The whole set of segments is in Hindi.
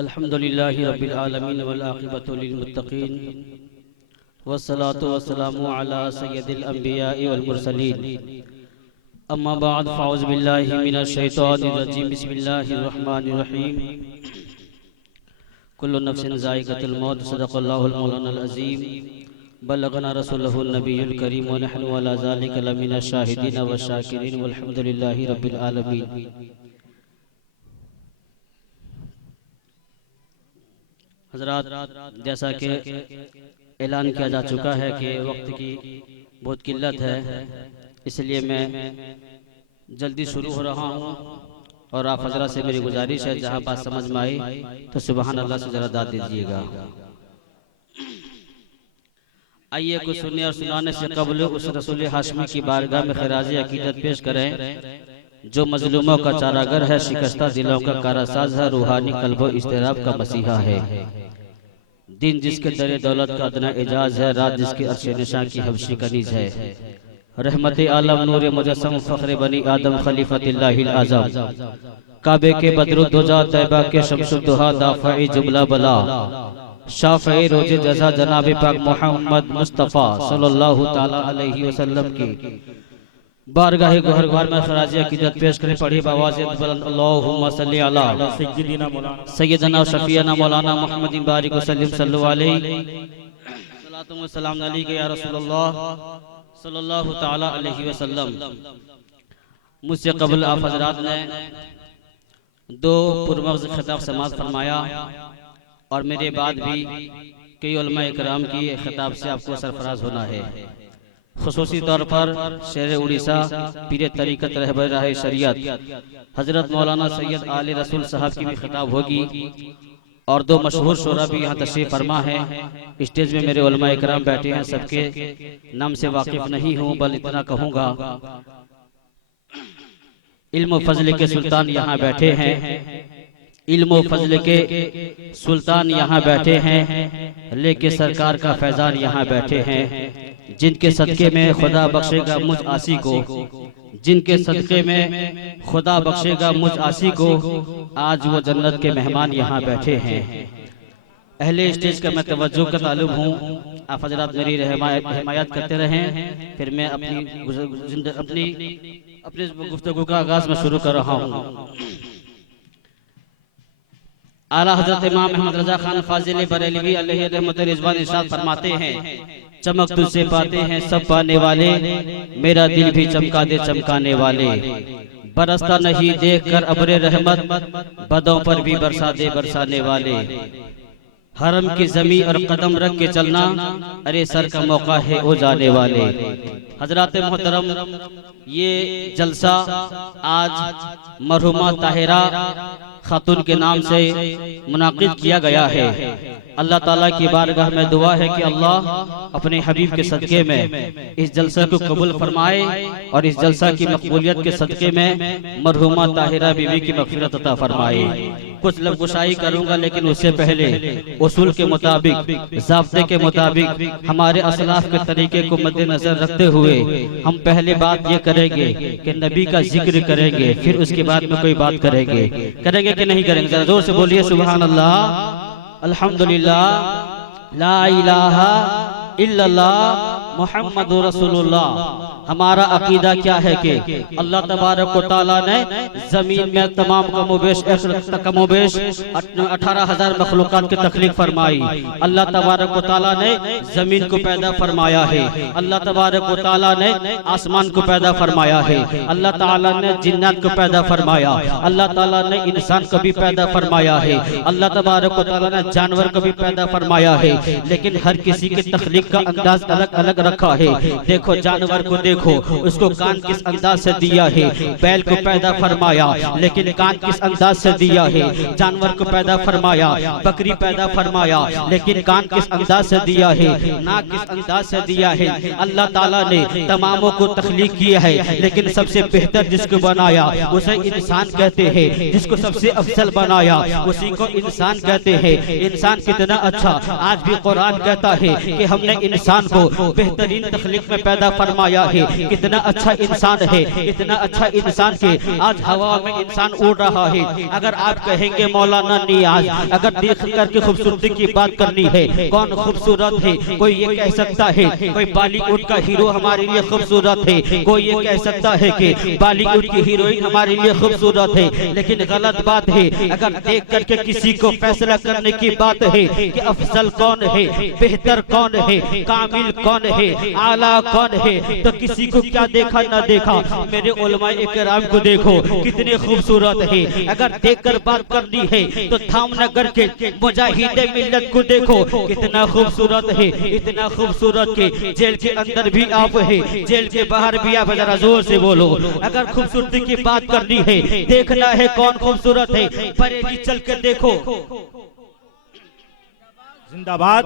अल्हम्दुलिल्लाहि रब्बिल आलमीन वल आक़िबतु लिल मुत्तक़ीन वस्सलातु वस्सलामु अला सय्यदिल अंबिया'i वल मुरसलीन अम्मा बाद फ़अऊज़ु बिल्लाहि मिनश शैतानिर रजीम बिस्मिल्लाहिर रहमानिर रहीम कुल्लु नफ्सिन ज़ाइक़तुल मौत सदक़ल्लाहुल मौलानाल अज़ीम बल्लगना रसूलुहुन नबियुल करीम व नहनु अला ज़ालिका लमिनश शाहिदीन व शाकिरीन वल्हम्दुलिल्लाहि रब्बिल आलमीन। हज़रात, जैसा कि ऐलान किया जा चुका है कि वक्त की बहुत किल्लत है, इसलिए मैं जल्दी शुरू हो रहा हूँ और आप हज़रात से मेरी गुजारिश है जहाँ बात समझ में आई तो सुबहान अल्लाह से ज़रा दाद दीजिएगा। आइए कुछ सुनने और सुनाने से कबल उस रसूल हाशमी की बारगाह में खिराज अकीदत पेश करें जो मजलूमों का चारागर है, शिकस्ता दिलों का कारसाज है, रूहानी कल्बो इस्तिराब का मसीहा है। दिन जिसके दरे दौलत का अदना एजाज है, रात जिसके अर्श निशा की हबशी कनीज है। रहमत आलम नूर मुजस्सम फख्र बनी आदम खलीफतिल्लाहिल आज़म, काबे के बदरुद्दुजा तैबा के शमसुद्दुहा दाफ़ई जुमला बला, शाफ़ई रोज़े जज़ा जनाब पाक मोहम्मद मुस्तफ़ा सल्लल्लाहु ताला अलैहि वसल्लम की बारगाह गुहरगार में खराज अकीदत पेश करें। पढ़ी आवाज़ बुलंद अल्लाहुम्मा सल्ली अला सय्यदना शफीअना मौलाना मुहम्मद बारिक वसल्लम सल्लल्लाहु अलैहि सलातु व सलाम अलैका या रसूलल्लाह सल्लल्लाहु ताला अलैहि वसल्लम। मुझसे कबल आप हज़रात ने दो पुरमग़ज़ खिताब समाअत फरमाया और मेरे बाद भी कई उलमा इकराम की खिताब से आपको सरफराज होना है। खुसूसी तौर पर शेर उड़ीसा पीर तरीक़त रहबर राह शरीयत हज़रत मौलाना सैयद आले रसूल साहब की भी खिताब होगी और दो मशहूर शोरा भी यहाँ तशरीफ़ फरमा है। स्टेज में मेरे उलमा इकराम बैठे हैं, सबके नाम से वाकिफ़ नहीं हूँ, बल इतना कहूँगा इल्म फज़ल के सुल्तान यहाँ बैठे हैं, इल्म फज़ल के सुल्तान यहाँ बैठे हैं, लेके सरकार का फैज़ान यहाँ बैठे हैं, जिनके सदक़े में खुदा बख्शेगा मुझ आसी को, जिनके सदक़े में खुदा बख्शेगा मुझ आसी को, आज वो जन्नत के मेहमान यहाँ बैठे हैं। अहले स्टेज का मैं तवज्जो का ताल्लुब हूँ, आप हज़रात मेरी हिमायत करते रहें। फिर मैं अपनी गुफ्तगू का आगाज़ में शुरू कर रहा हूँ। आला हज़रत इमाम अहमद रज़ा खान फाजिल बरेलवी अलैहि रहमत रिज़वान इरशाद फरमाते हैं, चमक तुझसे पाते हैं सब पाने वाले, मेरा दिल भी चमका दे चमकाने वाले, बरसता नहीं देख कर अब्रे रहमत, बदों पर भी बरसा दे बरसाने वाले, हरम की जमी और कदम रख के चलना, अरे सर का मौका है ओ जाने वाले। हजरात मोहतरम, ये जलसा आज मरहुमा ताहिरा खातून के नाम से मुनाकिद किया गया है। अल्लाह ताला की बारगाह में दुआ है कि अल्लाह अपने हबीब के सदक़े में इस जलसा को कबूल फरमाए और इस जलसा की मकबूलियत के सदक़े में मरहुमा ताहिरा बीवी की मग़फ़िरत अता फरमाए। कुछ लफ्ज़गुशाई करूंगा, लेकिन उससे पहले उसूल के मुताबिक, ज़ाब्ते के मुताबिक, हमारे असलाफ के तरीके को मद्देनजर रखते हुए हम पहले बात ये करेंगे कि नबी का जिक्र करेंगे, फिर उसके बाद में कोई बात करेंगे कि नहीं करेंगे? जरा जोर से बोलिए सुभान अल्लाह, अल्हम्दुलिल्लाह, ला इलाहा इल्लल्लाह मुहम्मदुर रसूलुल्लाह। हमारा अकीदा क्या है कि अल्लाह तबारक व तआला ने जमीन में तमाम कमोबेश 18,000 मखलूकात की तख्लीक फरमाई। अल्लाह तबारक व तआला ने जमीन को पैदा फरमाया है, अल्लाह तबारक व तआला ने आसमान को पैदा फरमाया है, अल्लाह ताला ने जिन्नात को पैदा फरमाया, अल्लाह ताला ने इंसान को भी पैदा फरमाया है, अल्लाह तबारक व तआला ने जानवर को भी पैदा फरमाया है, लेकिन हर किसी की तख्लीक का अंदाज अलग अलग रखा है। देखो जानवर को देखो, उसको कान किस अंदाज से दिया है, बैल को पैदा फरमाया लेकिन कान किस अंदाज से दिया है, जानवर को पैदा फरमाया, बकरी पैदा फरमाया लेकिन कान किस अंदाज से दिया है, नाक किस अंदाज से दिया है। अल्लाह ताला ने तमामों को तख्लीक किया है, लेकिन सबसे बेहतर जिसको बनाया उसे इंसान कहते हैं, जिसको सबसे अफजल बनाया उसी को इंसान कहते हैं। इंसान कितना अच्छा, आज भी कुरान कहता है कि हमने इंसान को बेहतरीन तख्लीक में पैदा फरमाया है। कितना अच्छा इंसान है, इतना अच्छा इंसान के आज हवा में इंसान उड़ रहा है। अगर आप कहेंगे मौलाना नियाज, अगर देख करके खूबसूरती की बात करनी है, कौन खूबसूरत है, कोई ये कह सकता है कोई बॉलीवुड का हीरो हमारे लिए खूबसूरत है, कोई ये कह सकता है कि बॉलीवुड की हीरोइन हमारे लिए खूबसूरत है, लेकिन गलत बात है। अगर देख करके किसी को फैसला करने की बात है कि अफजल कौन है, बेहतर कौन है, कामिल कौन है, आला कौन है, तो किसी को क्या देखा ना देखा, मेरे उलमा इकराम को देखो कितने खूबसूरत है। अगर देखकर बात करनी है तो धामनगर के मुजाहिदे मिल्लत को देखो कितना खूबसूरत है, इतना खूबसूरत के जेल के अंदर भी आप है, जेल के बाहर भी आप, जरा जोर से बोलो। अगर खूबसूरती की बात करनी है, देखना है कौन खूबसूरत है, बरेली चल के देखो। जिंदाबाद।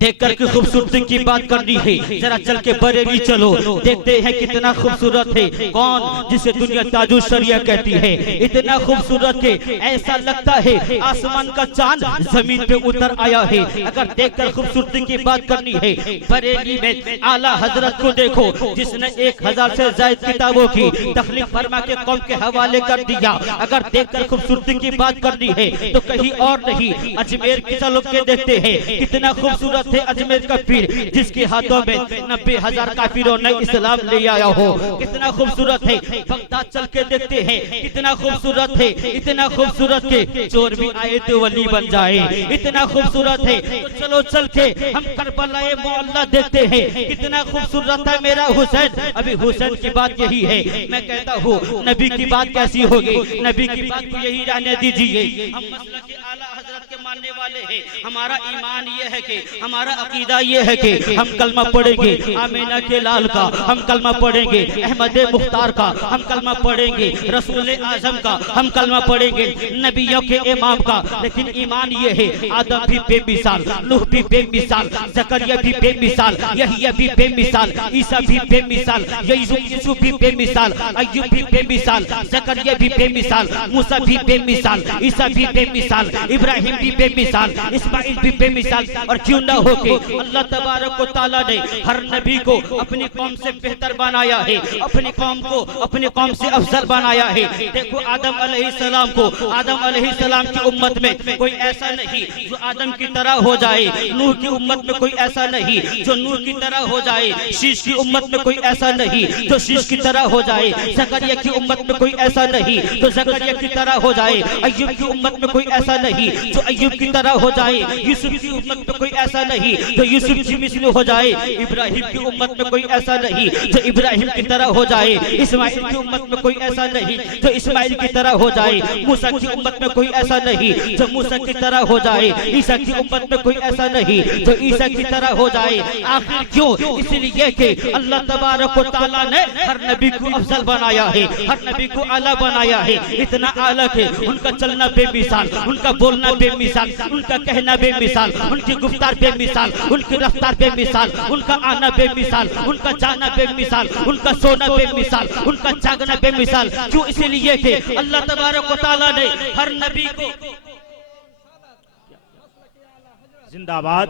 देख करके खूबसूरती की बात करनी है, जरा चल के बरेली चलो, देखते हैं कितना खूबसूरत है, कौन जिसे दुनिया ताजुल शरिया कहती है, इतना खूबसूरत के ऐसा लगता है आसमान का चांद जमीन पे उतर आया है। अगर देखकर खूबसूरती की बात करनी है, बरेली में आला हजरत को देखो जिसने 1000 से ज्यादा किताबों की तख्लीक फरमा के कौम के हवाले कर दिया। अगर देखकर खूबसूरती की बात करनी है तो कहीं और नहीं, अजमेर की चलो के देखते हैं कितना खूबसूरत थे अजमेर का पीर, जिसके हाथों में 90,000 काफिरों ने इस्लाम ले आया हो। कितना खूबसूरत है। बगदाद चल के देखते हैं कितना खूबसूरत है, इतना खूबसूरत के चोर भी आए तो वली बन जाए, इतना खूबसूरत है। तो चलो चल के हम करबलाए मोहल्ला देखते हैं कितना खूबसूरत है मेरा हुसैन। अभी हुसैन की बात यही है, मैं कहता हूँ नबी की बात कैसी होगी, नबी की बात को यही रहने दीजिए। हम मसलक के आला हजरत के मानने वाले हैं, हमारा ईमान ये है कि हमारा अकीदा ये है कि हम कलमा पढ़ेंगे आमीना के लाल का, हम कलमा पढ़ेंगे अहमद मुख्तार का, हम कलमा पढ़ेंगे रसूल आजम का, हम कलमा पढ़ेंगे नबियों के इमाम का। लेकिन ईमान ये है आदम भी बेमिसाल, नूह भी बेमिसाल, जकरिया भी बेमिसाल, यहिया भी बेमिसाल, ईसा भी बेमिसाल, यूसुफ भी बेमिसाल, अय्यूब भी बेमिसाल, जकरिया भी बेमिसाल, मूसा भी बेमिसाल, ईसा भी बेमिसाल, इब्राहिम भी बेमिसाल, इस्माइल भी बेमिसाल। और क्यों न हो के अल्लाह तबारक व तआला ने हर नबी को अपनी कौम से बेहतर बनाया है, अपनी कौम को अपनी कौम से अफजल बनाया है। देखो आदम अलैहिस्सलाम को, आदम अलैहिस्सलाम की उम्मत में कोई ऐसा नहीं जो आदम की तरह हो जाए, नूह की उम्मत में कोई ऐसा नहीं जो नूह की तरह हो जाए, शीश की उम्मत में कोई ऐसा नहीं जो शीश की तरह हो जाए, जकरिया की उम्मत में कोई ऐसा नहीं जो जकरिया की तरह हो जाए, अय्यूब की उम्मत में कोई ऐसा नहीं जो अय्यूब की तरह हो जाए, यूसुफ की उम्मत में कोई ऐसा नहीं जो यूसुफ की मिसल हो जाए, इब्राहिम की उम्मत में कोई ऐसा नहीं जो इब्राहिम की तरह हो जाए, इस्माइल की उम्मत में कोई ऐसा नहीं जो इस्माइल की तरह हो जाए, मूसा की उम्मत में कोई ऐसा नहीं जो मूसा की तरह हो जाए, ईसा की उम्मत में कोई ऐसा नहीं जो ईसा की तरह हो जाए। आखिर क्यों? इसलिए कि अल्लाह तबारक व तआला ने हर नबी को अफजल बनाया है, हर नबी को आला बनाया है। इतना आला है उनका चलना बेमिसाल, उनका बोलना बेमिसाल, उनका कहना बेमिसाल, उनकी गुफ्तार बेमिसाल, उनकी रफ्तार बेमिसाल, उनका आना बेमिसाल, उनका जाना बेमिसाल, उनका सोना बेमिसाल, उनका जागना बेमिसाल। क्यों? इसलिए कि अल्लाह तबारक व तआला ने हर नबी को जिंदाबाद।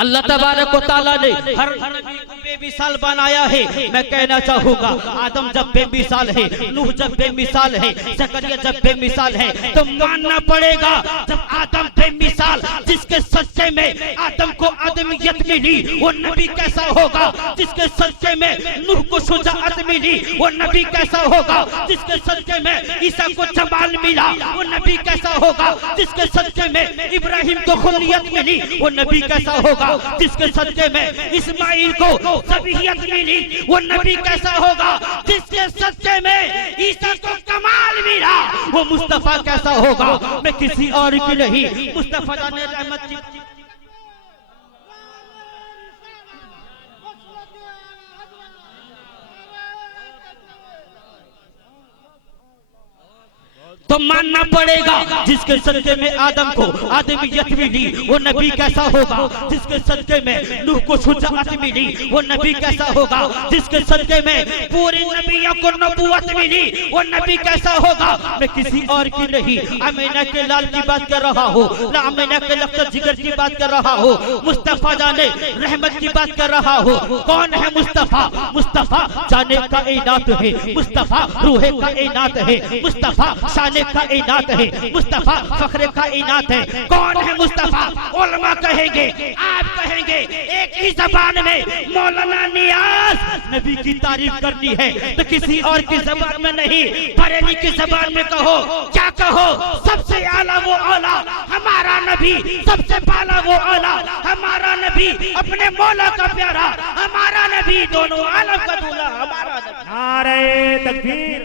अल्लाह तबारक व तआला ने हर नबी को बेमिसाल बनाया है। मैं कहना चाहूंगा आदम जब बेमिसाल है, नूह जब बेमिसाल है, जकरिया जब बेमिसाल है, तो मानना पड़ेगा जब आदम बेमिसाल, जिसके सच्चे में आदम को आदमियत मिली वो नबी कैसा होगा, जिसके सच्चे में नूह को शुजाअत मिली वो नबी कैसा होगा, जिसके सच्चे में ईसा को जमाल मिला वो नबी कैसा होगा, जिसके सच्चे में इब्राहिम को खुलियत मिली वो नबी कैसा होगा, जिसके सच्चे में इस्माइल को सबियत मिली वो नबी कैसा होगा, जिसके सच्चे में ईसा को कमाल मिला वो मुस्तफा कैसा होगा। मैं किसी और की नहीं, मुस्तफा ने रहमत की। तो मानना पड़ेगा जिसके सदके में आदम को आदमियत मिली वो नबी कैसा होगा, जिसके सदके में नूह को शुजाअत मिली वो नबी कैसा होगा, जिसके सदके में पूरे नबियों को नबूवत मिली वो नबी कैसा होगा। मैं किसी और की नहीं अमीना के लाल की बात कर रहा हूँ, ना अमीना के लफ्ज़ जिगर की बात कर रहा हूँ, मुस्तफा जाने रहमत की बात कर रहा हूँ। कौन है मुस्तफा? मुस्तफा जाने कायनात है, मुस्तफा रूहे कायनात है, मुस्तफा शाने कायनात है, मुस्तफा फखरे कायनात है। कौन है मुस्तफा? उलमा कहेंगे, आप कहेंगे, एक ही जबान में मौलाना नियाज नबी की तारीफ करनी है तो किसी और की जबान में नहीं, बरेली की जबान में कहो। क्या कहो? सबसे आला वो आला हमारा नबी, सबसे पाला वो आला हमारा नबी, अपने मौला का प्यारा हमारा नबी, दोनों आलम का दूल्हा हमारा नबी। नारे तकबीर,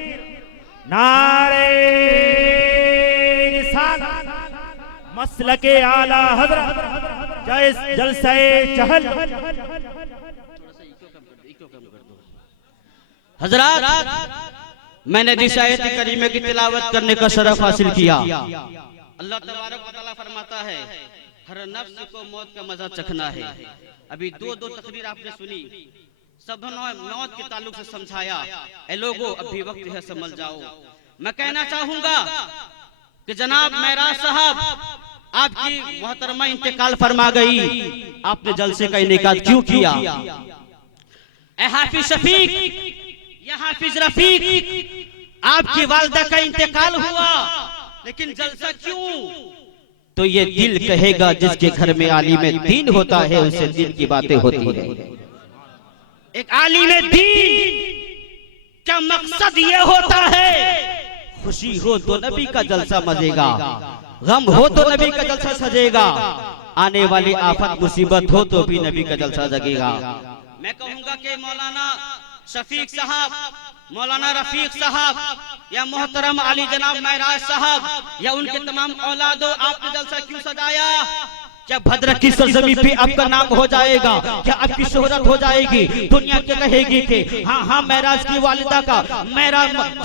नारे रिसालत, मसलके आला हज़रत जलसे चहल। हजरात, मैंने इस आयत करीमे की तिलावत करने का शरफ हासिल किया। अल्लाह तबारक व तआला फरमाता है हर नफ्स को मौत का मजा चखना है। अभी दो तकरीर आपने सुनी, सब मौत के ताल्लुक से समझाया। ए लोगों, अभी वक्त है, समझ जाओ। मैं कहना चाहूंगा कि जनाब महराज साहब, आपकी मोहतरमा इंतकाल फरमा गई, आपने जलसे का इनेकाद क्यों किया? ए हाफिज शफीक या हाफिज रफीक, आपकी वालिदा का इंतकाल हुआ लेकिन जलसा क्यों? तो ये दिल कहेगा, जिसके घर में आलिम दीन होता है उससे दिल की बातें होती है। एक आलिम दीन का मकसद ये होता है, खुशी हो तो नबी का जलसा मजेगा, गम हो तो नबी का जलसा सजेगा, आने वाली आफत मुसीबत हो तो भी नबी का जलसा जगेगा। मैं कहूंगा कि मौलाना शफीक साहब, मौलाना रफीक साहब या मोहतरम अली जनाब महराज साहब या उनके तमाम औलादों, आपने जलसा क्यों सजाया? क्या भद्रक की सरजमीन पे आपका नाम हो जाएगा? क्या आपकी शोहरत हो जाएगी? दुनिया क्या कहेगी कि हाँ महराज की वालिदा का,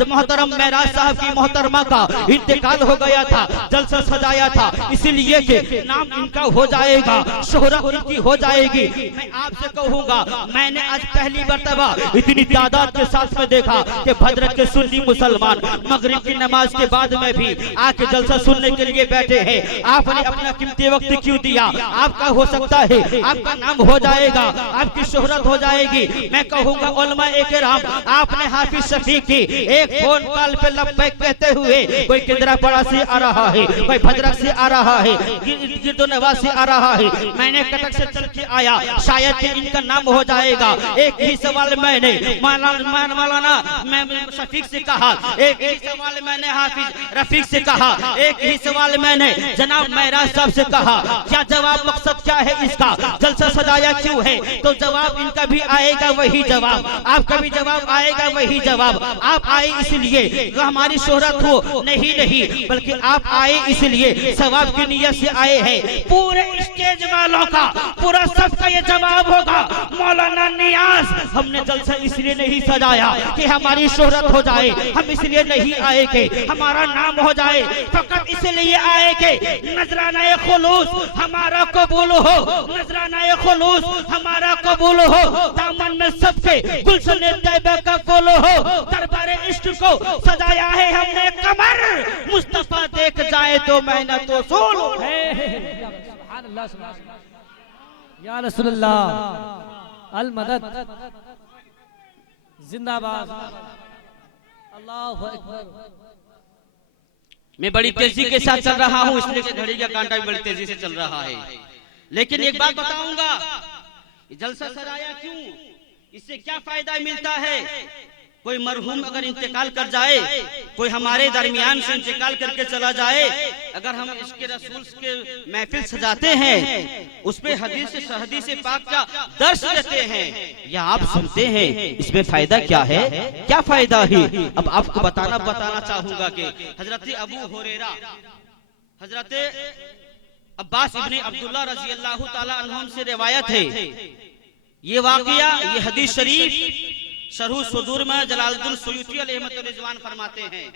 मोहतरम महराज साहब की मोहतरमा का इंतकाल हो गया था, जलसा सजाया था, इसीलिए कि नाम इनका हो जाएगा, शोहरत इनकी हो जाएगी। मैं आपसे कहूँगा, मैंने आज पहली मर्तबा इतनी तादाद के साथ में देखा कि भद्रक के सुन्नी मुसलमान मगरिब की नमाज के बाद में भी आके जलसा सुनने के लिए बैठे हैं। आपने अपना कीमती वक्त क्यों दिया? आपका हो सकता है, आपका नाम हो जाएगा, आपकी शोहरत हो जाएगी। मैं कहूंगा उलमा इकराम, आपने हाफिज शफीक की एक फोन कॉल पे लब्बैक कहते हुए, कोई केंद्रापाड़ा से आ रहा है, कोई भद्रक से आ रहा है, गिरदोनवा से आ रहा है, मैंने कटक से चल के आया, शायद कि इनका नाम हो जाएगा। एक ही सवाल मैंने मौलाना शफीक से कहा, एक ही सवाल मैंने हाफिज रफीक से कहा, एक ही सवाल मैंने जनाब महराज साहब से कहा। क्या जवाब, मकसद क्या है इसका? जलसा सजाया क्यों है? तो जवाब इनका भी आएगा वही जवाब, आपका भी जवाब आएगा वही जवाब। आप आए इसलिए हमारी शोहरत हो, नहीं, बल्कि आप आए इसलिए सवाब की नियत से आए हैं। पूरे स्टेज वालों का, पूरा सबका ये जवाब होगा, मौलाना नियाज, हमने जलसा इसलिए नहीं सजाया कि हमारी शोहरत हो जाए, हम इसलिए नहीं आए कि हमारा नाम हो जाए, फकत इसलिए आए कि नजराना खुलूस हमारा कबूल हो, नजराना खुलूस हमारा कबूल हो, दामन में सबसे गुलशन तैयबा का फूल हो, दरबारे इश्क को सजाया है हमने कमर, मुस्तफा देख जाए तो मेहनत वसूल। सुभान अल्लाह, या रसूलल्लाह, अल मदद, जिंदाबाद, अल्लाहु अकबर। मैं बड़ी तेजी के साथ चल रहा हूँ, इसलिए कि घड़ी का कांटा भी बड़ी तेजी से चल रहा है। लेकिन एक बात बताऊंगा, जलसा सजाया क्यों, इससे क्या फायदा मिलता है? कोई मरहूम अगर इंतकाल कर जाए, कोई हमारे दरमियान से इंतकाल करके चला जाए, अगर हम इसके रसूल के महफिल सजाते हैं, उसमें हदीस पाक का दर्श देते हैं या आप सुनते हैं, इसमें फायदा क्या है? क्या फायदा है? अब आपको बताना चाहूंगा कि हजरत अबू हुरैरा, हजरत अब्बास इब्ने अब्दुल्लाह रजी अल्लाह ताला अन्हुम से रिवायत है। ये वाकया, ये हदीस शरीफ शरह सुदूर में जलालुद्दीन सुयूती अलैहि रहमतुल्लाह फरमाते हैं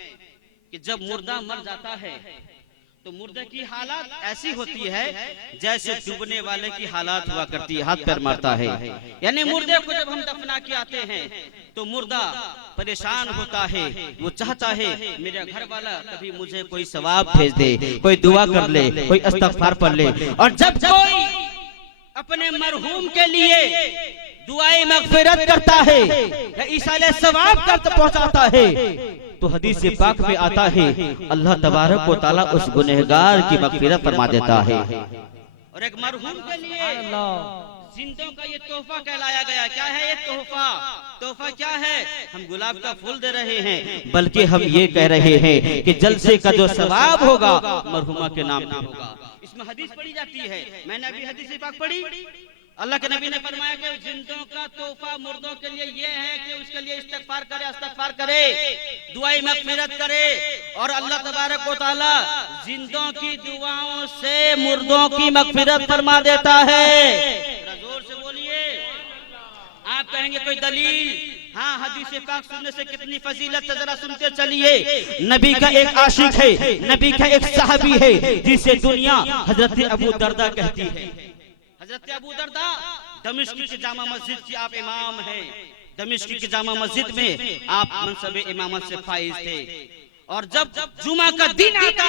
कि जब मुर्दा मर जाता है तो मुर्दे की हालत ऐसी होती है जैसे डूबने वाले की हालत हुआ करती है, हाथ पैर मारता है। यानी मुर्दे को जब हम दफना के आते हैं तो मुर्दा परेशान होता है, वो चाहता है मेरा घर वाला कभी मुझे कोई सवाब भेज दे, कोई दुआ कर ले, कोई इस्तगफार पढ़ ले। और जब कोई अपने मरहूम के लिए दुआएं मगफिरत करता है या इसाले सवाब तक पहुंचाता है तो हदीस पाक में आता है अल्लाह तबारक व तआला उस गुनहगार की मगफिरत फरमा देता है। और एक मरहूम के लिए जिंदों का ये तोहफा कहलाया गया। क्या है ये तोहफा? तोहफा क्या है? हम गुलाब का फूल दे रहे हैं, बल्कि हम ये कह रहे हैं कि जलसे का जो सवाब होगा मरहुमा के नाम पे होगा। इसमें हदीस पढ़ी जाती है, मैंने अभी हदीस पाक पढ़ी। अल्लाह के नबी ने फरमाया कि जिंदों का तोहफा मुर्दों के लिए ये है कि उसके लिए इस्तगफार करे, इस्तगफार करे, दुआई मगफिरत करे। और अल्लाह तबारक व तआला जिंदों की दुआओं से मुर्दों की मगफिरत फरमा देता है। जोर से बोलिए। आप कहेंगे कोई दलील? हाँ, हदीस पाक सुनने से कितनी फजीलत है, जरा सुनते चलिए। नबी का एक आशिक है, नबी का एक सहाबी है जिसे दुनिया हजरत अबू दरदा कहती है। हजरत अबू दरदा दमिश्क की जामा मस्जिद के आप इमाम हैं। दमिश्क की जामा मस्जिद में आप मनसब इमामत से फाइज थे। और जब जुमा का दिन आता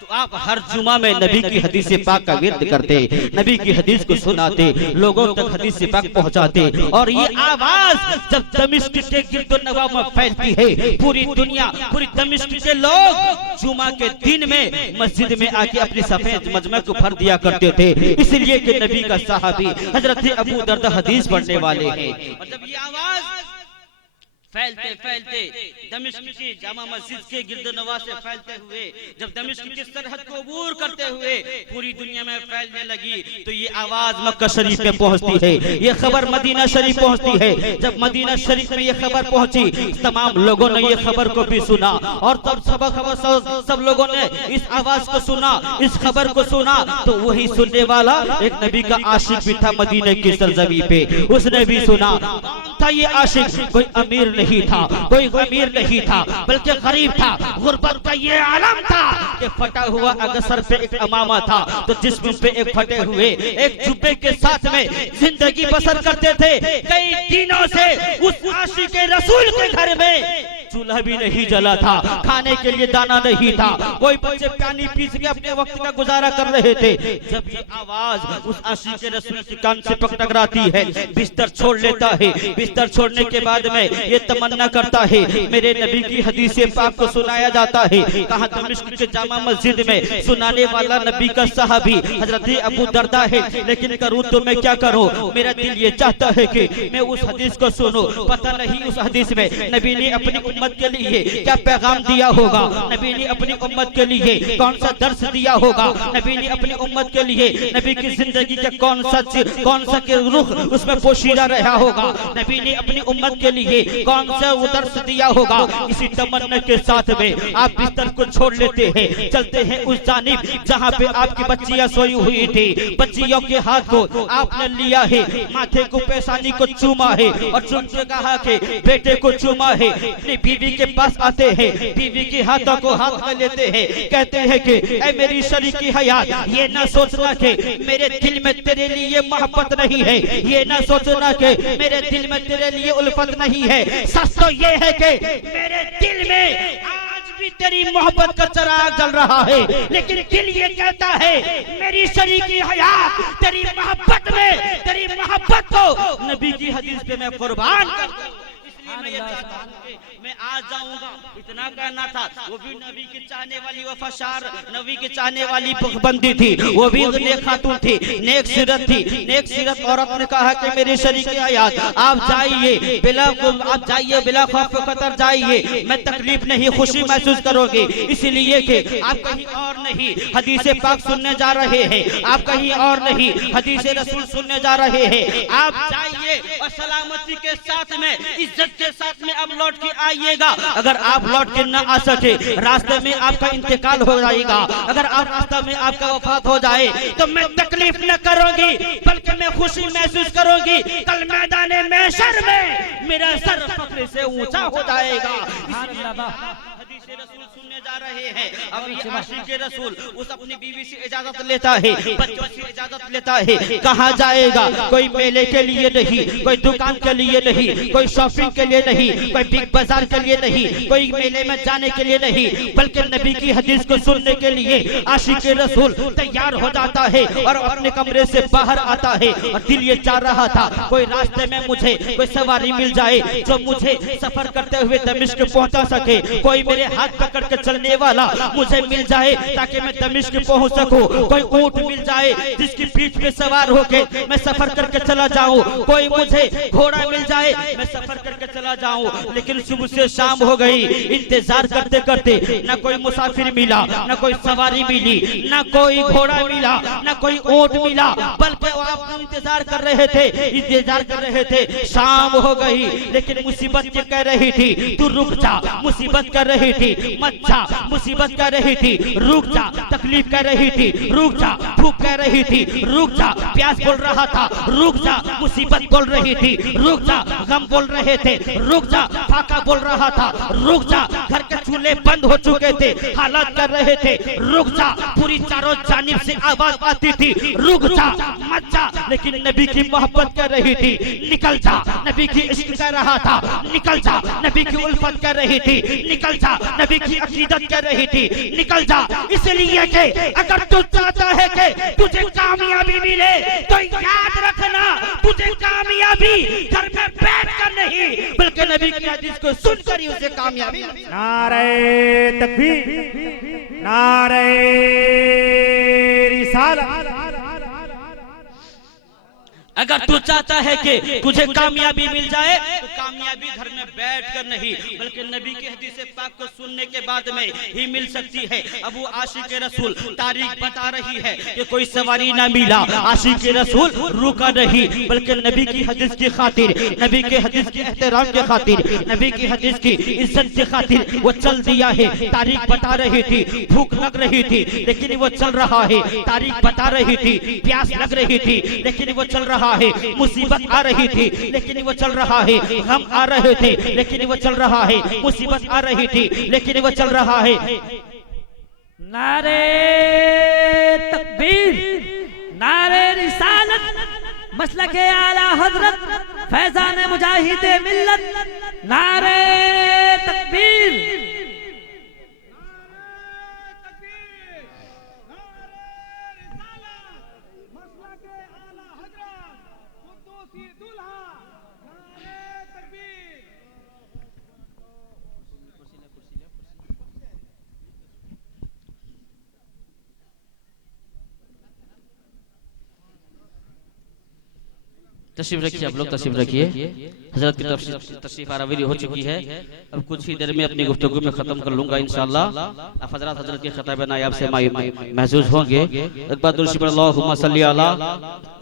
तो आप हर जुमा में नबी की हदीस पाक का विर्द करते, नबी की हदीस को सुनाते, लोगों तक हदीस पाक पहुंचाते। और ये आवाज जब दमिश्क के गिरदोनवा में फैलती है, पूरी दुनिया, पूरी दमिश्क के लोग जुमा के दिन में मस्जिद में आके अपनी सफेद मजमे को भर दिया करते थे, इसलिए कि नबी का सहाबी हजरत अबू दरदा हदीस पढ़ने वाले हैं। और जब ये आवाज फैलते फैलते दमिश्क की जामा मस्जिद के गिरदनवा से फैलते हुए जब दमिश्क की सरहद को अबूर करते हुए पूरी दुनिया में फैलने लगी तो ये आवाज मक्का शरीफ में पहुंचती है, ये खबर मदीना शरीफ पहुंचती है। जब मदीना शरीफ में ये खबर पहुंची तमाम लोगों ने ये खबर को भी सुना और तब सब लोगों ने इस आवाज को सुना, इस खबर को सुना। तो वही सुनने वाला एक नबी का आशिक भी था मदीने की सरजमी पे, उसने भी सुना। था ये आशिक कोई अमीर नहीं था, कोई अमीर नहीं था, बल्कि गरीब था। गुर्बत का ये आलम था कि फटा हुआ अगर सर पे एक अमामा था तो जिस्म पे एक फटे हुए एक जुब्बे के साथ में जिंदगी बसर करते थे। कई दिनों से उस आशिक रसूल के घर में चूल्हा भी नहीं जला था, खाने के लिए दाना नहीं था, कोई बच्चे पानी पी के अपने वक्त का गुजारा कर रहे थे। जब ये आवाज उस आशिक रसूल के कान से टकराती है, बिस्तर छोड़ लेता है। बिस्तर छोड़ने के बाद में ये तमन्ना करता है मेरे नबी की हदीस पाक को सुनाया जाता है। कहाँ? दमिश्क के जामा मस्जिद में। सुनाने वाला नबी का सहाबी हजरत अबू दरदा है। लेकिन करूँ तो मैं क्या करूँ? मेरा दिल ये चाहता है कि मैं उस हदीस को सुनूं। पता नहीं उस हदीस में नबी ने अपनी उम्मत के लिए क्या पैगाम दिया होगा, नबी ने अपनी उम्मत के लिए कौन सा दर्स दिया होगा, नबी ने अपनी उम्मत के लिए नबी की जिंदगी का कौन सा के रुख उसमें पोशीदा रहा होगा, नबी ने अपनी उम्मत के लिए कौन सा वो दर्स दिया होगा। इसी तमन्ना के साथ में आप बिस्तर को छोड़ लेते हैं, चलते हैं उस जानिब जहाँ पे आपकी बच्चियां सोई हुई थी। बच्चियों के हाथ को आपने लिया है, माथे को पेशानी को चूमा है और चूम के कहा कि बेटे को चूमा है। अपनी बीवी के पास आते हैं, बीवी के हाथों को हाथ में लेते हैं, कहते हैं कि ऐ मेरी शरीकी हयात, ये ना सोचना कि मेरे दिल में तेरे लिए मोहब्बत नहीं है, ये ना सोचना कि मेरे दिल में तेरे लिए उल्फत नहीं है। सच तो ये है कि मेरे दिल में आज भी तेरी मोहब्बत का चिराग जल रहा है, लेकिन दिल ये कहता है मेरी शरीकी हयात तेरी मोहब्बत में, तेरी मोहब्बत को नबी की हदीस पे मैं कुर्बान कर दूं। मैं ये चाहता हूं कि मैं आज जाऊंगा, इतना कहना था। वो भी नबी की चाहने वाली वफाशार, नबी की चाहने वाली बंदी थी, वो भी नेक खातून थी, नेक सीरत थी। नेक सीरत औरत ने कहा कि मेरे शरीक आयात आप जाइए बिला खौफ खतर जाइए, मैं तकलीफ नहीं खुशी महसूस करोगे, इसलिए कि आप कहीं और नहीं हदीस पाक सुनने जा रहे हैं, आप कहीं और नहीं हदीस रसूल सुनने जा रहे हैं। आप जाइए और सलामती के साथ में, इज्जत के साथ में अब लौट के आइएगा। अगर आप लौट के न आ सके, रास्ते में आपका इंतकाल हो जाएगा, अगर आप रास्ते में आपका वफात हो जाए तो मैं तकलीफ न करूंगी बल्कि मैं खुशी महसूस करूंगी। कल मैदान महशर में मेरा सर कमरे से ऊंचा हो जाएगा। सुभान अल्लाह। हदीस रसूल सुनने जा रहे हैं। अब ये आशिक रसूल उस अपनी बीवी से इजाजत लेता है, बच्चों से इजाजत लेता है। कहाँ जाएगा? कोई मेले के लिए नहीं, कोई दुकान के लिए नहीं, कोई शॉपिंग के लिए नहीं, कोई बिग बाजार के लिए नहीं, कोई मेले में जाने के लिए नहीं, बल्कि नबी की हदीस को सुनने के लिए आशिक रसूल तैयार हो जाता है और अपने कमरे से बाहर आता है। और दिल ये चाह रहा था कोई रास्ते में मुझे कोई सवारी मिल जाए जो मुझे सफर करते हुए दमिश्क पहुंचा सके, कोई मेरे हाथ पकड़ के चलने वाला मुझे मिल जाए ताकि मैं दमिश्क पहुंच सकूं, कोई ऊंट मिल जाए जिसकी पीठ पे सवार होके मैं सफर करके चला जाऊं, कोई मुझे घोड़ा मिल जाए मैं सफर करके चला जाऊं। लेकिन सुबह से शाम हो गई, इंतजार करते करते न कोई मुसाफिर मिला, न कोई सवारी मिली, न कोई घोड़ा मिला, न कोई ऊंट मिला, बल्कि वो आप इंतजार कर रहे थे, इंतजार कर रहे थे। शाम हो गई लेकिन मुसीबत ये कह रही थी तू रुक जा, मुसीबत कर रही थी मत जा, मुसीबत कर रही थी रुक जा, तकलीफ कर रही थी रुक जा, भूख कह रही थी रुक जा, प्यास बोल रहा था रुक जा, मुसीबत बोल रही थी रुक जा, गम बोल रहे थे रुक जा, फाका बोल रहा था रुक जा, घर के चूल्हे बंद हो चुके थे, हालात कर रहे थे रुक जा, पूरी चारों जानिब से आवाज आती थी रुक जा मत जा। लेकिन नबी की मोहब्बत कर रही थी निकल जा, नबी की इश्क कर रहा था निकल जा, नबी की उल्फत कर रही थी निकल जा, नबी की अकीदत कर रही थी निकल जा। इसलिए कि अगर तू चाहता है कि तुझे कामयाबी मिले तो याद रखना तुझे कामयाबी घर में बैठ कर नहीं बल्कि नबी की हदीस को सुनकर ही उसे कामयाबी मिलेगी। नारे तकबीर, नारे रिसालत। अगर तू चाहता है कि तुझे कामयाबी मिल जाए तो कामयाबी घर में बैठकर नहीं बल्कि नबी की हदीस पाक को सुनने के बाद में ही मिल सकती है। अब वो आशिक रसूल तारीख बता रही है कि कोई सवारी ना मिला, आशिक रसूल रुका नहीं बल्कि नबी की हदीस की खातिर, नबी के हदीस के एहतराम के खातिर, नबी की हदीस की इज्जत की खातिर वो चल दिया है। तारीख बता रही थी, भूख लग रही थी लेकिन वो चल रहा है, तारीख बता रही थी, प्यास लग रही थी लेकिन वो चल रहा है, मुसीबत आ रही थी लेकिन वो चल रहा है, गम आ रहे थे लेकिन वो चल रहा है, मुसीबत आ रही थी लेकिन वो चल रहा है। नारे तकबीर, नारे रिसालत, मसलके आला हजरत फैजान मुजाहिदे मिल्लत, नारे तकबीर। तशरीफ रखिए, आप लोग तशरीफ रखिए। हजरत की तरफ से तशरीफ आरावरी हो चुकी है। अब कुछ ही देर में अपनी गुफ्तगू में खत्म कर लूंगा इंशाअल्लाह। अब हजरत के खिताब नायाब से महसूस होंगे। एक बार दुरूद पढ़ अल्लाहुम्मा सल्ली अला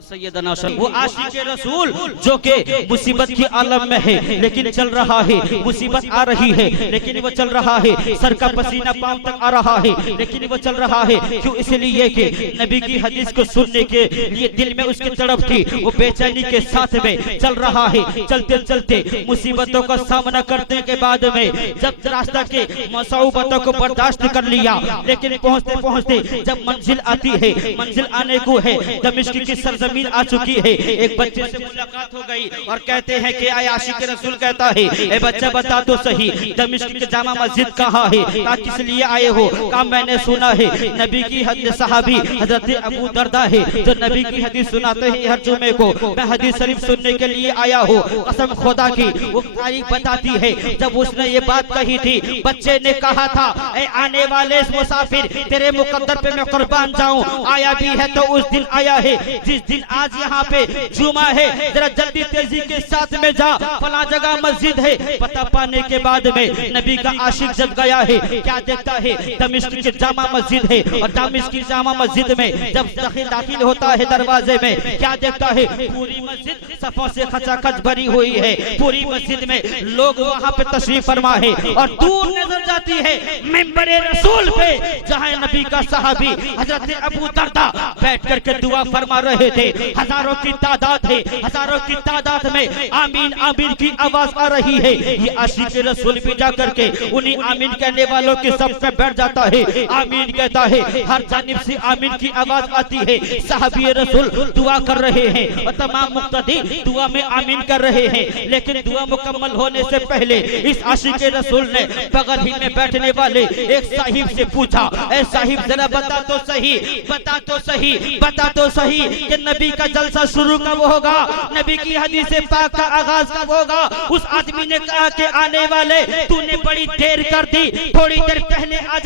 सैयदना। वो आशिक रसूल जो के मुसीबत की आलम में है लेकिन चल रहा है, मुसीबत आ रही है लेकिन वो चल रहा है, सर का पसीना पांव तक आ रहा है लेकिन वो चल रहा है। क्यों? इसलिए कि नबी की हदीस को सुनने के लिए दिल में उसकी तड़प थी, वो बेचैनी के साथ में चल रहा है। चलते चलते मुसीबतों का सामना करने के बाद में जब रास्ता के मसौबतों को बर्दाश्त कर लिया लेकिन पहुंचते पहुंचते जब मंजिल आती है, मंजिल आने को है, दमिश्क की सरजमीन आ चुकी है। एक बच्चे से मुलाकात हो गई और कहते हैं कि आय आशिक रसूल कहता है, ए बच्चा बता तो सही दमिश्क की जामा मस्जिद कहाँ है? कहा किस लिए आए हो? कहा मैंने सुना है नबी की हदीस, सहाबी हजरत अबू दरदा है जो नबी की हदीस सुनाते हैं हर जुमे को, मैं हदीस शरीफ सुनने के लिए आया हूँ। कसम खुदा की वो तारीख बताती है जब उसने ये बात कही थी, बच्चे ने कहा था ए आने वाले मुसाफिर तेरे मुकद्दर पे मैं कुर्बान जाऊं। आया भी है तो उस दिन आया है जिस दिन आज यहाँ पे जुमा है, जरा जल्दी तेजी के साथ में जा, फला जगह मस्जिद है। पता पाने के बाद में नबी का आशिक जग गया है। क्या देखता है? दमिश्क की जामा मस्जिद है और दमिश्क की जामा मस्जिद में जब दाखिल होता है दरवाजे में क्या देखता है? पूरी मस्जिद मस्जिद सफों से खचाखच भरी हुई है। पूरी मस्जिद में लोग वहाँ पे तशरीफ फरमा है और दूर नजर जाती है मिंबरे रसूल पे जहाँ नबी का सहाबी हजरत अबू दरदा बैठ करके दुआ फरमा रहे थे। हजारों की तादाद है, हजारों की तादाद में आमीन आमीन की आवाज आ रही है। ये आशिक रसूल भी जा करके उन्हीं आमीन कहने वालों के सब में बैठ जाता है, आमीन कहता है। हर जानिब से आमीन की आवाज आती है। सहाबी रसूल दुआ कर रहे हैं और तमाम मुक्तदी दुआ में आमीन कर रहे हैं। लेकिन दुआ मुकम्मल होने से पहले इस आशिक रसूल ने बगल ही में बैठने वाले एक साहिब से पूछा, ए साहिब जरा बता तो सही, बता तो सही, बता तो सही कि नबी का जलसा शुरू कब होगा, नबी की हदीस पाक का आगाज कब होगा। उस आदमी ने कहा कि आने वाले तूने बड़ी देर कर दी, थोड़ी देर पहले आ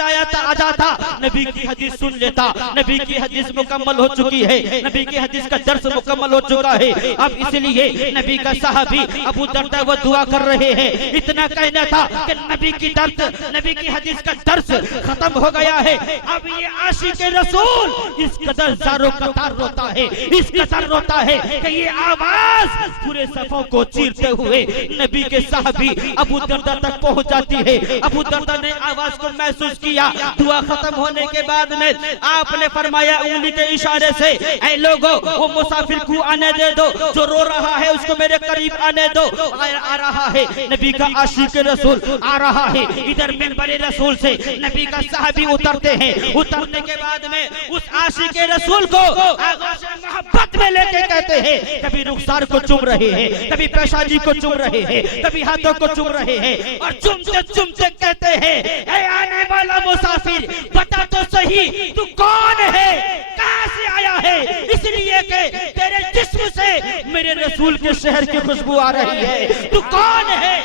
जाता नबी की हदीस सुन लेता। नबी की हदीस मुकम्मल हो चुकी है, नबी की हदीस का दर्स मुकम्मल हो चुका है। अब इसलिए नबी का सहाबी अबू दरदा वो दुआ कर रहे हैं। इतना कहना था कि नबी की दर्द, नबी की हदीस का दर्स खत्म हो गया है। अब ये आशिक रसूल इस कदर ज़ारो कतार रोता है, इस कदर रोता है कि ये आवाज पूरे सफों को चीरते हुए नबी के सहाबी अबू दरदा तक पहुंच जाती है। अबू दरदा ने आवाज को महसूस किया। दुआ खत्म होने के बाद में आपने फरमाया उंगली के इशारे से, ऐ लोगों वो मुसाफिर को आने दे दो, जो रो रहा है उसको मेरे करीब आने दो। आ रहा है नबी का आशिक रसूल आ रहा है। इधर मिंबर रसूल से नबी का सहाबी उतरते हैं। उतरने के बाद में उस आशिक रसूल को आगोश मोहब्बत में लेके कहते हैं, कभी रुखसार को चूम रहे हैं, कभी पेशानी को चूम रहे हैं, कभी हाथों को चूम रहे हैं और चूमते चूमते कहते हैं, ऐ आने वाला मुसाफिर बता तो सही तू कौन है, कहां से आया है। इसलिए कि तेरे जिस्म से मेरे रसूल के शहर की खुशबू आ रही है। तू कौन है।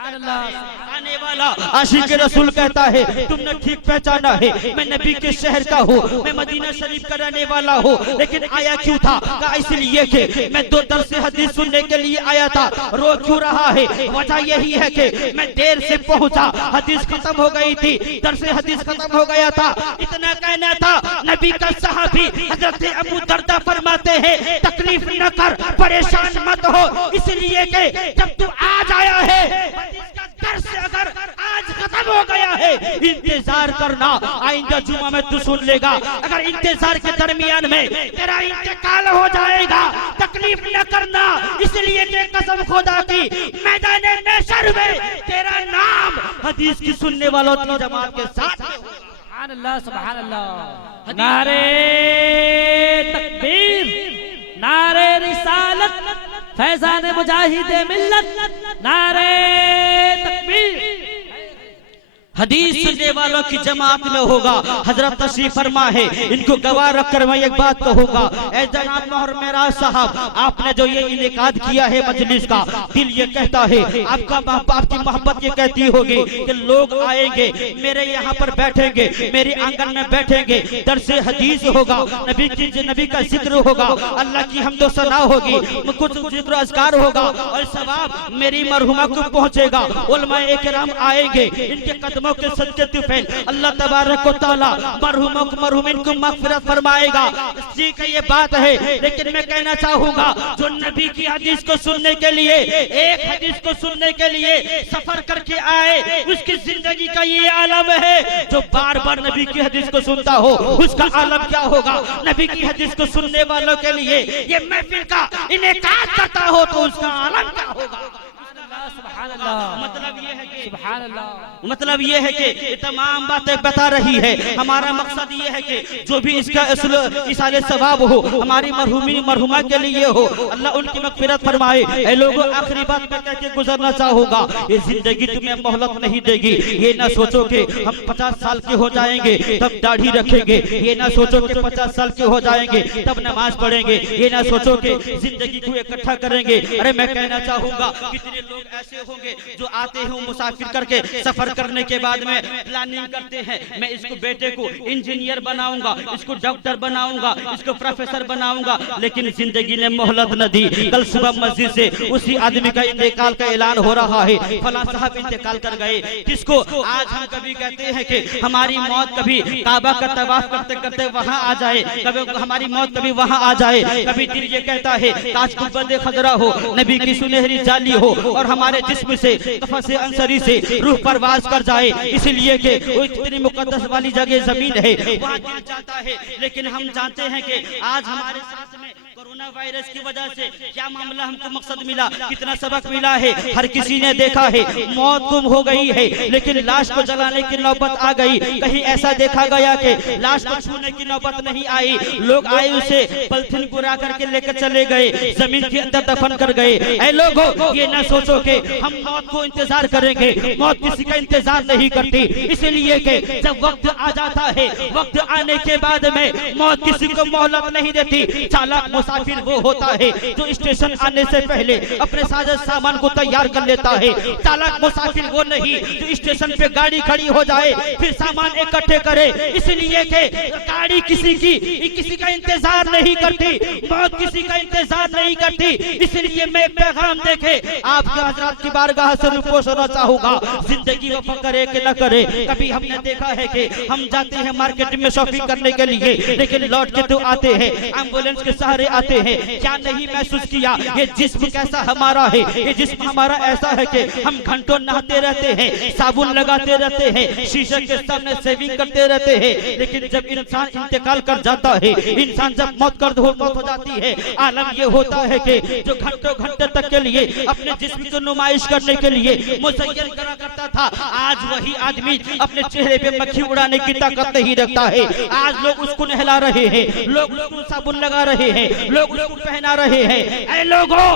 आने वाला आशिक रसूल कहता है, तुमने ठीक पहचाना है, मैं नबी के शहर का हूँ, मैं मदीना शरीफ का रहने वाला हूँ। लेकिन आया क्यों था? कहा इसलिए कि मैं दो दर से हदीस सुनने के लिए आया था। रो क्यों रहा है? वजह यही है कि मैं देर से पहुंचा, हदीस खत्म हो गई थी, दर से हदीस खत्म हो गया था। इतना कहना था। नबी का सहाबी हजरत अबू दरदा फरमाते हैं, तकलीफ न कर, परेशान मत हो, इसलिए कि जब तू आज आया है दर्स अगर आज खत्म हो गया है, इंतजार करना, आइंदा जुमा में तू सुन लेगा। अगर इंतजार के दरमियान में तेरा इंतकाल हो जाएगा, तकलीफ न करना, इसलिए कि कसम खुदा की मैदान महशर में तेरा नाम हदीस की सुनने वालों की जमात के साथ। सुभान अल्लाह, सुभान अल्लाह। नारे तकबीर, नारे रिसालत, फैजान मुजाहिदे मिल्लत, नारे तकबीर। हदीस सुनने वालों की जमात में होगा। हजरत तशरीफ फरमा है, इनको गवाह रखकर मैं एक बात कहूंगा। ऐ जनाब मोहर मेराज साहब, आपने जो ये इनेकाद किया है मजलिस का, दिल ये कहता है, आपकी मोहब्बत ये कहती होगी कि लोग आएंगे, मेरे यहाँ पर बैठेंगे, मेरे आंगन में बैठेंगे, दर्स हदीस होगा, नबी का जिक्र होगा, अल्लाह की हमदो सना होगी, कुछ जिक्र अज़कार होगा और सवाब मेरी मरहुमा को पहुंचेगा। उलमाए किराम आएंगे, इनके कदमों के सदके तुफैल अल्लाह तबारक व तआला मरहुमों को मरहुमीन को मग़फ़िरत फरमाएगा। ठीक है, ये बात है। लेकिन मैं कहना चाहूंगा, जो नबी की हदीस को सुनने के लिए, एक हदीस को सुनने के लिए सफर करके आए, उसकी जिंदगी का ये आलम है। जो बार बार नबी की हदीस को सुनता हो, उसका आलम क्या होगा। नबी की हदीस को सुनने वालों के लिए ये महफिल का इनेकाद करता हो तो उसका आलम क्या होगा। मतलब ये है कि तमाम बातें बता रही है। हमारा मकसद ये है कि जो भी इसका इसाले सवाब हो, हमारी मरहुमा के लिए हो, अल्लाह उनकी मग़फ़िरत फरमाए। ऐ लोगों, आखिरी बात मैं कह के गुजरना चाहूंगा, ये जिंदगी तुम्हें मोहलत नहीं देगी। ये ना सोचो कि हम 50 साल के हो जाएंगे तब दाढ़ी रखेंगे, ये ना सोचो कि 50 साल के हो जाएंगे तब नमाज पढ़ेंगे, ये ना सोचो कि जिंदगी को इकट्ठा करेंगे। अरे मैं कहना चाहूंगा, कितने लोग ऐसे होंगे जो आते हैं मुसाफिर करके सफर करने के बाद में प्लानिंग करते हैं, मैं इसको बेटे को इंजीनियर बनाऊंगा, इसको डॉक्टर बनाऊंगा, इसको प्रोफेसर बनाऊंगा, लेकिन जिंदगी ने मोहलत न दी। कल सुबह मस्जिद से उसी आदमी का इंतकाल का ऐलान हो रहा है, फलां साहब इंतकाल कर गए। किसको? आज हम कभी कहते हैं कि हमारी मौत कभी काबा का तवाफ करते करते वहां आ जाए, कभी हमारी मौत कभी वहां आ जाए। कभी दिल ये कहता है काश गुंबद खजरा हो, नबी की सुनहरी जाली हो और हमारे जिस्म से तफस अंसरी से रूह परवाज कर जाए, इसलिए कि वो इतनी मुकद्दस वाली जगह जमीन है, वहां दिल चाहता है। लेकिन हम जानते हैं कि आज हमारे साथ में कोरोना वायरस की वजह से क्या मामला, हमको मकसद मिला, कितना सबक मिला है। हर किसी ने देखा है मौत गुम हो गई है, लेकिन लाश को जलाने की नौबत आ गई। कहीं ऐसा देखा गया कि लाश को छूने की नौबत नहीं आई, लोग आए उसे पॉलिथीन गुरा करके लेकर चले गए, जमीन के अंदर दफन कर गए। ऐ लोगों, ये ना सोचो कि हम मौत को इंतजार करेंगे, मौत किसी का इंतजार नहीं करती, इसलिए कि जब वक्त आ जाता है, वक्त आने के बाद में मौत किसी को मोहलत नहीं देती। चालाक मुसाफिर वो होता है जो स्टेशन आने से पहले अपने सारे सामान को तैयार कर लेता है। चालाक मुसाफिर वो नहीं जो स्टेशन पे गाड़ी खड़ी हो जाए फिर सामान इकट्ठे करे, इसलिए कि गाड़ी किसी का इंतजार नहीं करती, मौत किसी का इंतजार नहीं करती। इसलिए मैं पैगाम देके आपके हजरात की बारगाह से पूछना चाहूंगा, जिंदगी वफा करे कि न करे। कभी हमने देखा है कि हम जाते हैं मार्केट में शॉपिंग करने के लिए, लेकिन लौट के तो आते हैं एम्बुलेंस के सहारे आते हैं। क्या नहीं महसूस किया ये जिस्म कैसा हमारा है, ये जिस्म हमारा ऐसा है कि हम घंटों नहाते रहते हैं, साबुन लगाते रहते हैं, शीशे के सामने सेविंग करते रहते हैं, लेकिन जब इंसान इंतकाल कर जाता है, इंसान जब मौत हो जाती है, आलम ये होता है कि जो घंटों घंटे तक के लिए अपने जिस्म को नुमाइश करने के लिए मुज़य्यन करा करता था, आज वही आदमी अपने चेहरे पे मक्खी उड़ाने की ताकत नहीं रखता है। आज लोग उसको नहला रहे हैं, लोग उसको साबुन लगा रहे हैं, लोग उसको पहना रहे हैं। ऐ लोगों,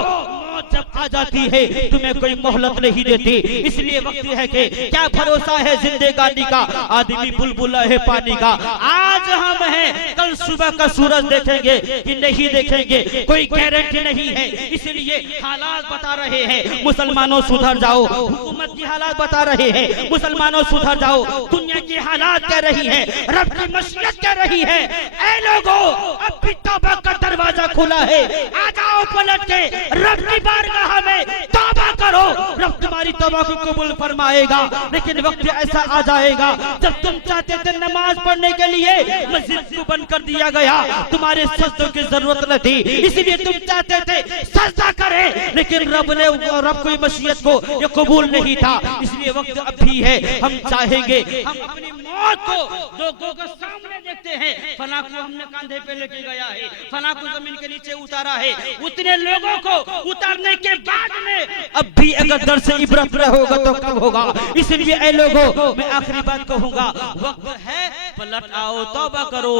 मौत जब आ जाती है तुम्हें कोई मोहलत नहीं देती, इसलिए वक्त है कि क्या भरोसा है जिंदगानी का, आदमी बुलबुला है पानी का। आज हम हैं, कल सुबह का सूरज देखेंगे कि नहीं देखेंगे, कोई गारंटी नहीं है। इसलिए हालात बता रहे हैं मुसलमानों सुधर जाओ, हुकूमत की हालात बता रहे हैं मुसलमानों सुधर जाओ, दुनिया की हालात कह रही है, रब की मशीयत कह रही है। ऐ लोगों, अब भी तौबा का दरवाजा खुला है, आ जाओ पलट के रब की बारगाह में तौबा करो, रब तुम्हारी तौबा को कबूल फरमाएगा। लेकिन वक्त ऐसा आ जाएगा जब तुम चाहते थे नमाज पढ़ने के लिए मस्जिद को बंद कर दिया गया, तुम्हारे सजदों की जरूरत न थी, इसलिए तुम चाहते थे सजदा करें, लेकिन रब की मशीयत को ये कबूल नहीं था। इसलिए वक्त अब भी है, हम चाहेंगे हम अपनी मौत को लोगों के सामने देखते हैं, फला को हमने कंधे पे लेके गया है, फला को जमीन के नीचे उतारा है, उतने लोगों को उतारने के बाद में अब भी अगर दर से इबरत होगा तो कब होगा। इसलिए ऐ लोगों, मैं आखिरी बात कहूंगा, वक्त है पलट आओ, तौबा करो,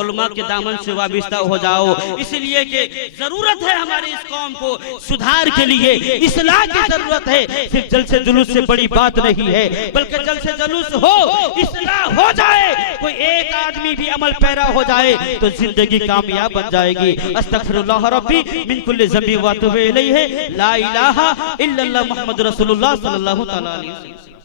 उलमा के दामन से वाबिस्ता हो जाओ। इसलिए कि जरूरत है हमारी इस कौम को सुधार के लिए, इस्लाह की जरूरत है। सिर्फ जलसे जुलूस से बड़ी बात नहीं है, बल्कि जलसे जुलूस हो, इस्लाह हो जाए, कोई एक आदमी भी अमल पैरा हो जाए तो जिंदगी कामयाब बन जाएगी। अस्तगफिरुल्लाह रब्बी मिन कुल्ली ज़ंबि व अतूबु इलैहि, ला इलाहा इल्लल्लाह मुहम्मदुर रसूलुल्लाह सल्लल्लाहु तआला अलैहि वसल्लम।